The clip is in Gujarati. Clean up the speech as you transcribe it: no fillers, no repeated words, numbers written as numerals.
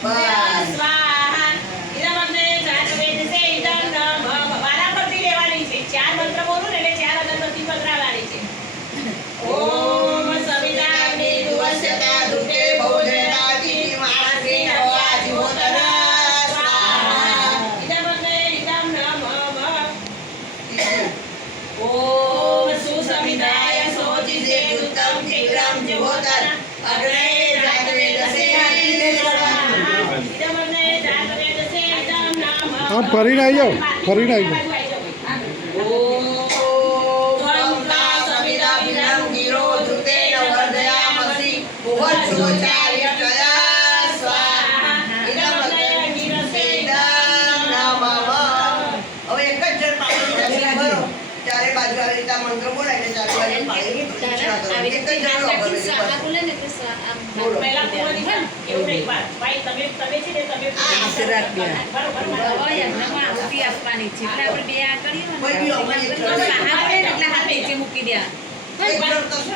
સ્વાહા ઇદમ અગ્ને જાતવેદ સે ઇદમ નમઃ વારા પરથી લેવાની છે ચાર મંત્ર બોલું ને એટલે ચાર અગરબત્તી પધરાવવાની છે ઓમ સવિતાગ્નિ દુવસ્યતા દુકે ભોજનાતિ માર્ગે નવાજોતર સ્વાહા ઇદમ અગ્ને ઇદમ નમઃ ઓમ સુસવિતાય સોચિતે ઉત્તમ તીવ્રમ જ્યોતર અગ્ને જાતવેદ સે ઇદમ અગ્ને જાતવેદ સે ઇદમ નમઃ હા ફરીને આવી જાઓ ફરીને આવી જાઓ મંત્ર બોલાય ને ચારે બાજુ પાણી પહેલા બોલવાની છે એવું નહીં ભાઈ તમે છે ને તમે બરોબર આવતી આપવાની છે એટલે આપણે બે આ કરીએ કોઈ બી અમારી એટલે હાથ નીચે મૂકી દે બરોબર